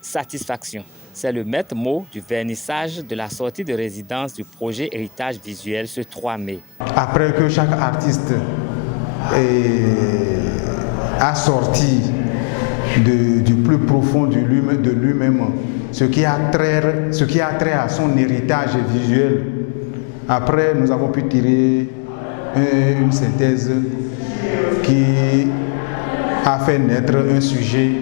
Satisfaction, c'est le maître mot du vernissage de la sortie de résidence du projet Héritage visuel ce 3 mai. Après que chaque artiste a sorti du plus profond de lui-même ce qui a trait à son héritage visuel, après nous avons pu tirer une synthèse qui a fait naître un sujet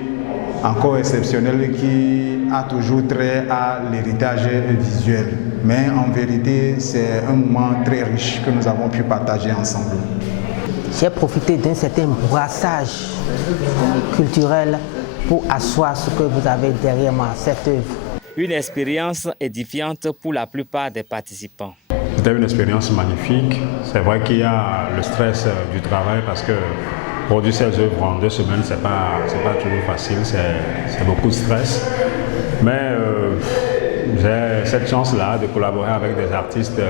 encore exceptionnel qui a toujours trait à l'héritage visuel. Mais en vérité, c'est un moment très riche que nous avons pu partager ensemble. J'ai profité d'un certain brassage culturel pour asseoir ce que vous avez derrière moi, cette œuvre. Une expérience édifiante pour la plupart des participants. C'était une expérience magnifique. C'est vrai qu'il y a le stress du travail parce que produire ces œuvres en 2 semaines, c'est pas toujours facile, c'est beaucoup de stress. Mais j'ai cette chance-là de collaborer avec des artistes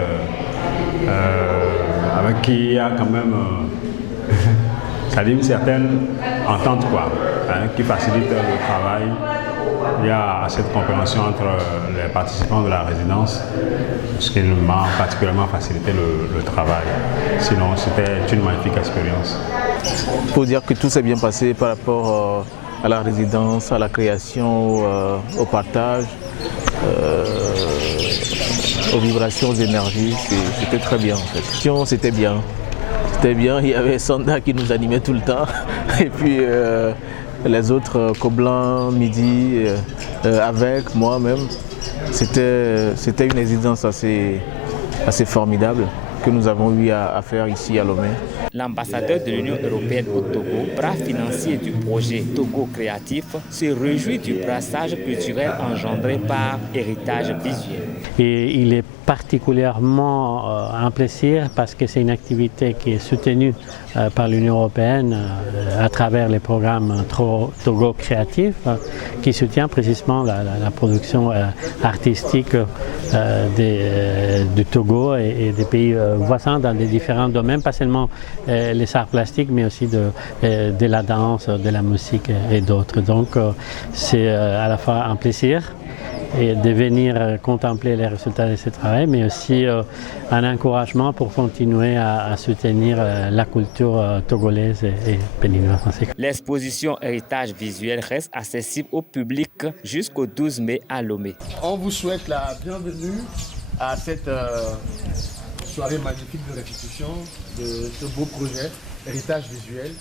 avec qui il y a quand même ça dit une certaine entente, quoi, hein, qui facilite le travail. Il y a cette compréhension entre les participants de la résidence, ce qui m'a particulièrement facilité le travail. Sinon, c'était une magnifique expérience. Il faut dire que tout s'est bien passé par rapport à la résidence, à la création, au partage, aux vibrations, aux énergies. C'était très bien en fait. C'était bien. C'était bien, il y avait Sanda qui nous animait tout le temps. Et puis les autres, Coblan, Midi, avec moi-même. C'était une résidence assez formidable que nous avons eu à faire ici à Lomé. L'ambassadeur de l'Union européenne au Togo, bras financier du projet Togo Créatif, se réjouit du brassage culturel engendré par Héritage visuel. Et il est particulièrement un plaisir parce que c'est une activité qui est soutenue par l'Union européenne à travers les programmes Togo Créatif qui soutient précisément la production artistique du Togo et des pays voisins dans des différents domaines, pas seulement les arts plastiques mais aussi de la danse, de la musique et d'autres. Donc c'est à la fois un plaisir et de venir contempler les résultats de ce travail, mais aussi un encouragement pour continuer à soutenir la culture togolaise et béninoise. L'exposition Héritage visuel reste accessible au public jusqu'au 12 mai à Lomé. On vous souhaite la bienvenue à cette soirée magnifique de restitution de ce beau projet Héritage visuel.